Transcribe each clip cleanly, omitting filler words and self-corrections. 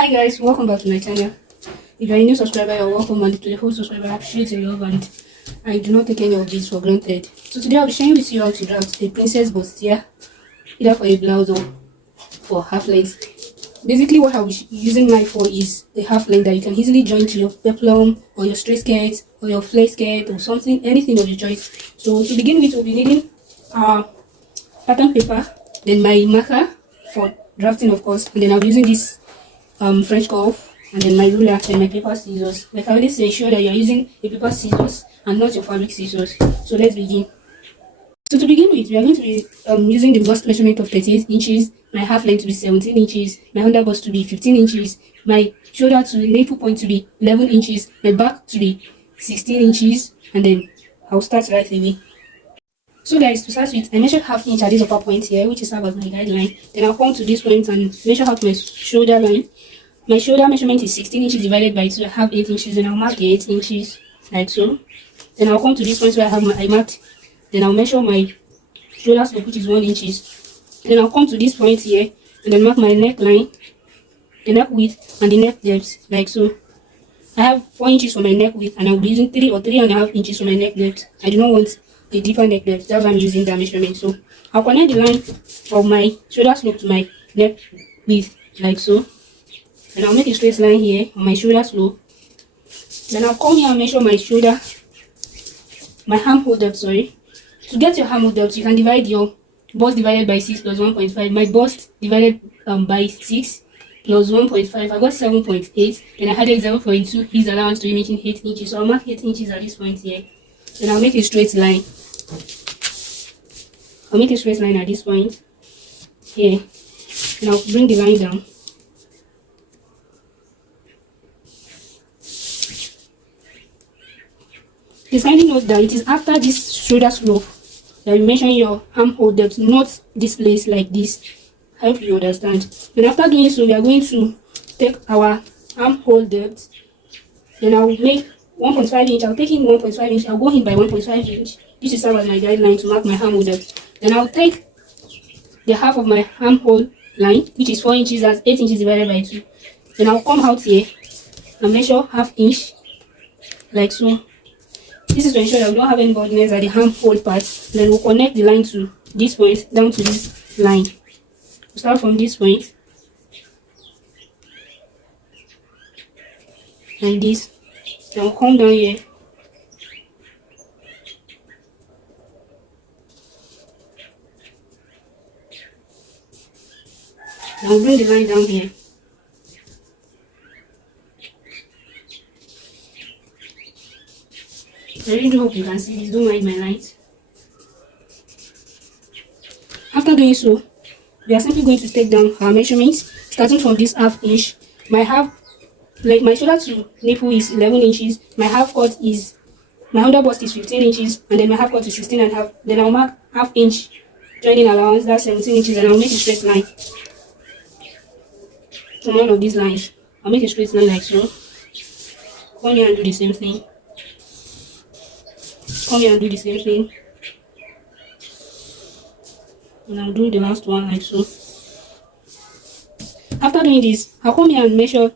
Hi guys, welcome back to my channel. If you're a new subscriber, you're welcome, and to the whole subscriber, I appreciate your love and I do not take any of this for granted. So today I'll be sharing with you how to draft a princess bustier, either for a blouse or for half length. Basically what I'll be using mine for is a half length that you can easily join to your peplum or your straight skirt or your flare skirt or something, anything of your choice. So to begin with, we'll be needing our pattern paper, then my marker for drafting of course, and then I'll be using this French curve, and then my ruler and my paper scissors. Like I always say, ensure that you're using a paper scissors and not your fabric scissors. So let's begin. So to begin with, we are going to be using the bust measurement of 38 inches, my half length to be 17 inches, my under bust to be 15 inches, my shoulder to nipple point to be 11 inches, my back to be 16 inches, and then I'll start right away. So guys, to start with, I measured half inch at this upper point here, which is about my guideline. Then I'll come to this point and measure out my shoulder line. My shoulder measurement is 16 inches divided by 2. I have 8 inches, and I'll mark the 8 inches like so. Then I'll come to this point where I marked. Then I'll measure my shoulder slope, which is 1 inches. Then I'll come to this point here and then mark my neckline, the neck width, and the neck depth like so. I have 4 inches for my neck width, and I'll be using 3 or 3.5 inches for my neck depth. I do not want a deeper neck depth, that's why I'm using that measurement. So I'll connect the line of my shoulder slope to my neck width like so. Then I'll make a straight line here on my shoulder slope. Then I'll come here and measure my shoulder, my armhole depth, sorry. To get your armhole depth, you can divide your bust divided by 6 plus 1.5. My bust divided by 6 plus 1.5, I got 7.8. Then I added 0.2, his allowance to be making 8 inches. So I'll mark 8 inches at this point here. Then I'll make a straight line. I'll make a straight line at this point here. And I'll bring the line down. Please kindly note that it is after this shoulder slope that you measure your armhole depth, not this place like this. I hope you understand. And after doing so, we are going to take our armhole depth. Then I'll make 1.5 inch. I'll take in 1.5 inch. I'll go in by 1.5 inch. This is our guideline to mark my armhole depth. Then I'll take the half of my armhole line, which is 4 inches, as 8 inches divided by 2. Then I'll come out here and measure half inch like so. This is to ensure that we don't have any baldness at the armhole part. Then we'll connect the line to this point down to this line. We'll start from this point and this. Then we'll come down here. Then we'll bring the line down here. I really do hope you can see this, don't mind my light. After doing so, we are simply going to take down our measurements, starting from this half inch. My shoulder to nipple is 11 inches, my half cut is, my under bust is 15 inches, and then my half cut is 16.5. Then I'll mark half inch joining allowance, that's 17 inches, and I'll make a straight line from one of these lines. I'll make a straight line like so. Come here and do the same thing. Come here and do the same thing. And I'll do the last one like so. After doing this, I'll come here and measure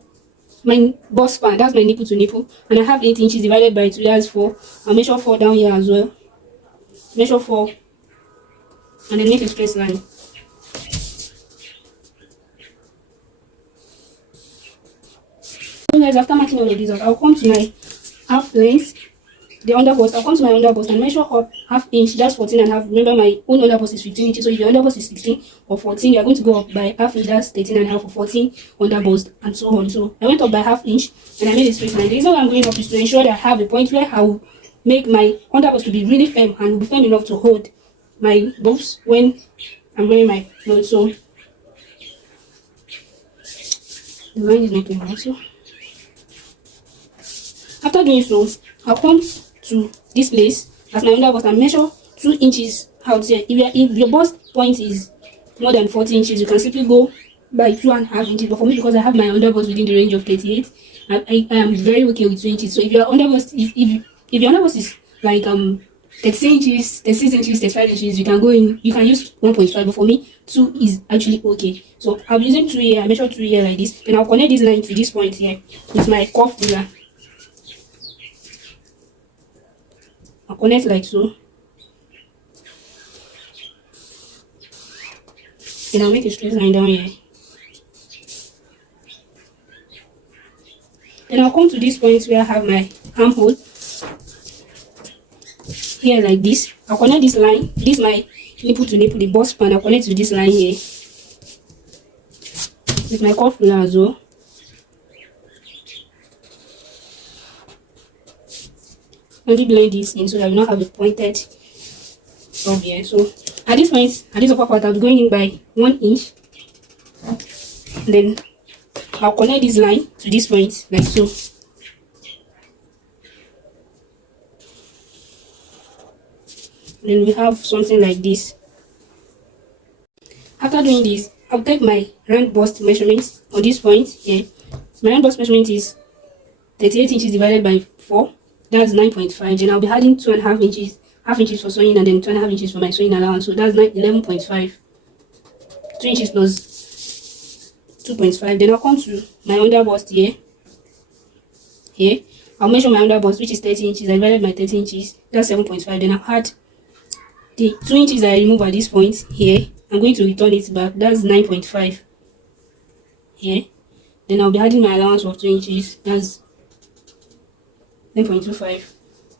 my bust span, that's my nipple to nipple, and I have 8 inches divided by 2, that's 4. I'll measure 4 down here as well. Measure 4 and then make a straight line. So guys, after marking all of these out, I'll come to my half length, the under bust. I'll come to my under bust and measure up half inch, that's 14.5. Remember, my own under bust is 15 inches, so if your under bust is 16 or 14, you are going to go up by half inch, that's 13.5 or 14 under bust, and so on. So I went up by half inch and I made a straight line. The reason why I'm going up is to ensure that I have a point where I will make my under bust to be really firm and will be firm enough to hold my boobs when I'm wearing my clothes. So the line is not going right. So after doing so, I'll come to this place as my under bust and measure 2 inches out here. If your bust point is more than 40 inches, you can simply go by 2.5 inches. But for me, because I have my under bust within the range of 38, I am very okay with 2 inches. So if your under bust is if your under bust is like inches, 36 inches, 35 inches, you can go in, you can use 1.5, but for me, 2 is actually okay. So I'll be using 2 here, I measure 2 here like this, and I'll connect this line to this point here with my curve ruler. I'll connect like so. Then I'll make a straight line down here. Then I'll come to this point where I have my armhole. Here like this. I'll connect this line. This is my nipple to nipple, the bust span. I'll connect to this line here. With my curve ruler as well. I'll blend this in so that we don't have a pointed stuff here. So at this point, at this upper part, I'll be going in by 1 inch. Then I'll connect this line to this point like so. Then we have something like this. After doing this, I'll take my round bust measurement on this point here. My round bust measurement is 38 inches divided by 4. That's 9.5. Then I'll be adding 2.5 inches, half inches for sewing, and then 2.5 inches for my sewing allowance. So that's 11.5. 2 inches plus 2.5. Then I'll come to my under bust here. Here, I'll measure my under bust, which is 30 inches. I divided by 30 inches. That's 7.5. Then I'll add the 2 inches that I remove at this point here. I'm going to return it back. That's 9.5 here. Then I'll be adding my allowance of 2 inches. That's 9.25.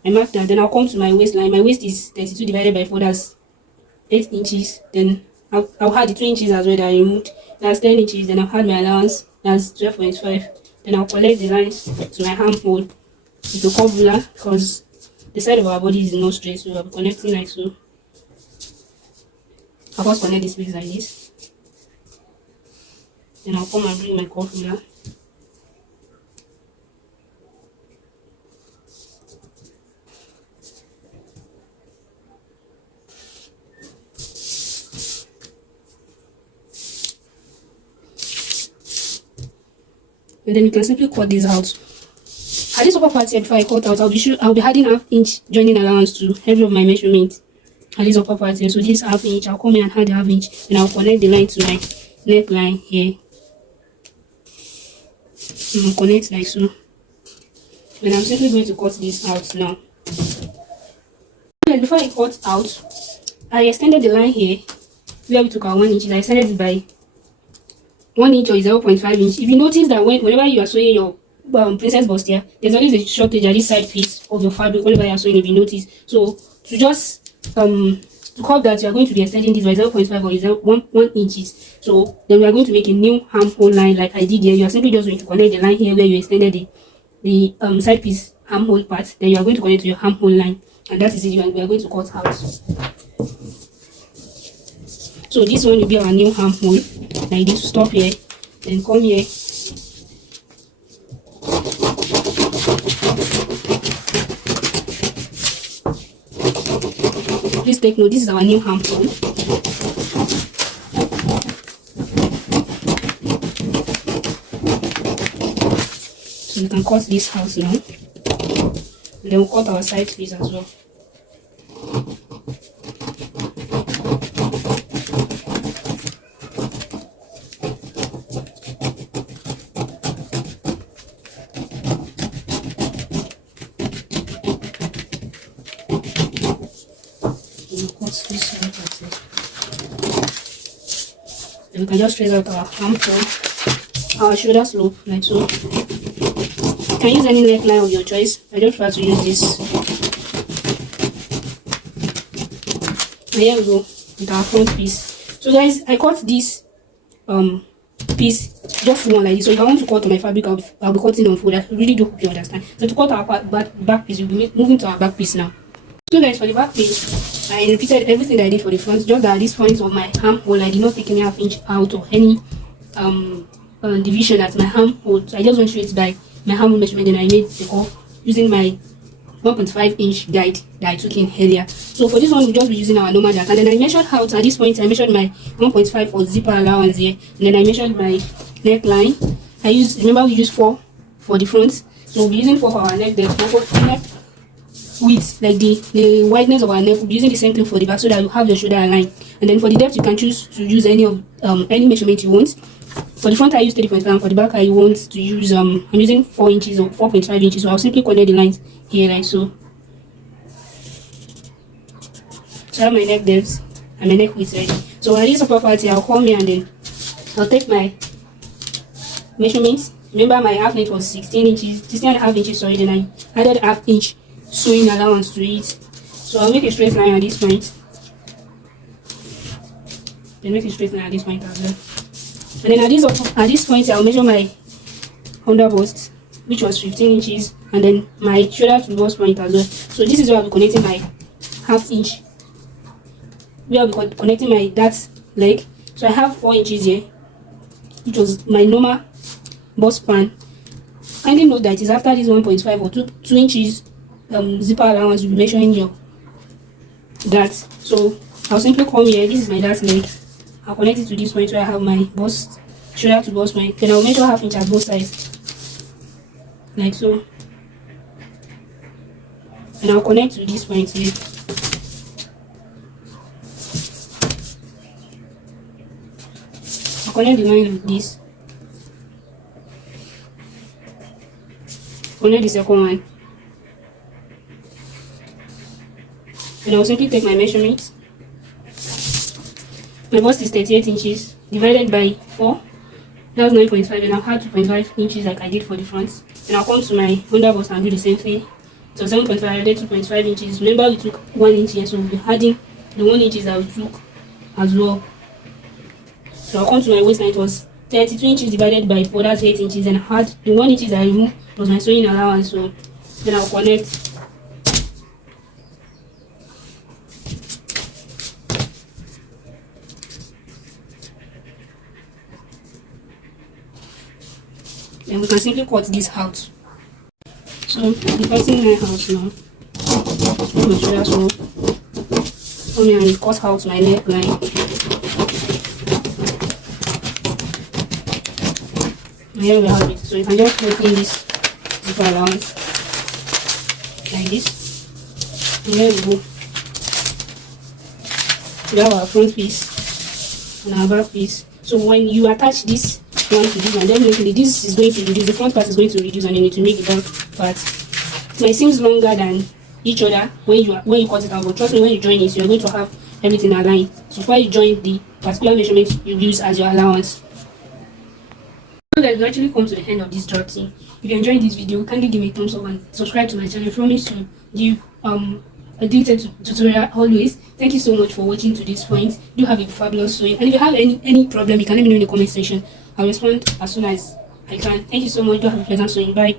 I mark that. Then I'll come to my waistline. My waist is 32 divided by 4. That's 8 inches. Then I'll add the 2 inches as well that I removed. That's 10 inches. Then I'll add my allowance. That's 12.5. Then I'll collect the lines to my armhole with the curve ruler because the side of our body is not straight. So I'll be connecting like so. I'll first connect this piece like this. Then I'll come and bring my curve ruler. And then you can simply cut this out. At this upper part here, before I cut out, I'll be adding half inch joining allowance to every of my measurements. At this upper part here, so this half inch, I'll come here and add the half inch, and I'll connect the line to my neckline here. And I'll connect like so. And I'm simply going to cut this out now. And before I cut out, I extended the line here where we took our 1 inch. I extended it by 1 inch or 0.5 inch. If you notice that whenever you are sewing your princess bustier, there's always a shortage at this side piece of your fabric whenever you are sewing, if you notice. So to just to curve that, you are going to be extending this by 0.5 or 1 inches. So then we are going to make a new armhole line like I did here. You are simply just going to connect the line here where you extended the side piece armhole part. Then you are going to connect to your armhole line, and that is it. We are going to cut out. So this one will be our new armhole. Like this, stop here, then come here. Please take note, this is our new armhole. So we can cut this out now. And then we'll cut our side piece as well. And we can just trace out our armhole, our shoulder slope like so. You can use any neckline of your choice. I just try to use this. And here we go with our front piece. So guys, I cut this piece just one like this. So if I want to cut on my fabric, I'll be cutting on fold. I really do hope you understand. So to cut our back piece, we'll be moving to our back piece now. So guys, for the back piece, I repeated everything that I did for the front, just that at this point of my armhole, I did not take any half inch out or any division at my armhole. So I just went straight by my armhole measurement, and I made the curve using my 1.5 inch guide that I took in earlier. So for this one, we'll just be using our normal dart. And then I measured out at this point, I measured my 1.5 for zipper allowance here, and then I measured my neckline. Remember we used 4 for the front, so we'll be using 4 for our neck depth, 1 width, like the wideness of our neck, we'll be using the same thing for the back so that you have your shoulder aligned. And then for the depth, you can choose to use any of any measurement you want. For the front, I use 3.5, and for the back, I want to use I'm using 4 inches or 4.5 inches. So I'll simply connect the lines here like so. So I have my neck depth and my neck width ready. So when I use upper party, I'll come here and then I'll take my measurements. Remember my half length was 16 inches, 16.5 inches, sorry, then I added half inch sewing allowance to it. So I'll make a straight line at this point. Then make a straight line at this point as well. And then at this point, I'll measure my under bust, which was 15 inches, and then my shoulder to bust point as well. So this is where I'll be connecting my half inch. We will be connecting my that leg. So I have 4 inches here, which was my normal bust span. Kindly note that it is after this 1.5 or 2 inches zipper allowance you'll be measuring your that. So I'll simply come here. This is my that leg. I'll connect it to this point where I have my bust, shoulder to bust point. Then I'll measure half inch at both sides, like so. And I'll connect to this point here. I'll connect the line like this. Connect the second one. And I'll simply take my measurements. My bust is 38 inches divided by 4. That's 9.5, and I'll add 2.5 inches like I did for the front. And I'll come to my under bust and do the same thing. So 7.5, I added 2.5 inches. Remember, we took 1 inch here, so we'll be adding the 1 inches that we took as well. So I'll come to my waistline. It was 32 inches divided by 4, that's 8 inches. And I had the 1 inches I removed was my sewing allowance. So then I'll connect. Then we can simply cut this out. So the cutting line out now. My shoulder, so come here and cut out my neckline. And here we have it. So you can just open this zipper allowance like this. And here we go. We have our front piece and our back piece. So when you attach this one to this one, definitely this is going to reduce, the front part is going to reduce, and then it will make the back part. It might seem longer than each other when you cut it out, but trust me, when you join it, you're going to have everything aligned. So before you join the particular measurement you use as your allowance. So that we actually come to the end of this drawing. If you enjoyed this video, kindly give me a thumbs up and subscribe to my channel. I promise to give a detailed tutorial always. Thank you so much for watching to this point. Do have a fabulous sewing, and if you have any problem, you can let me know in the comment section. I'll respond as soon as I can. Thank you so much. Do have a pleasant sewing. Bye.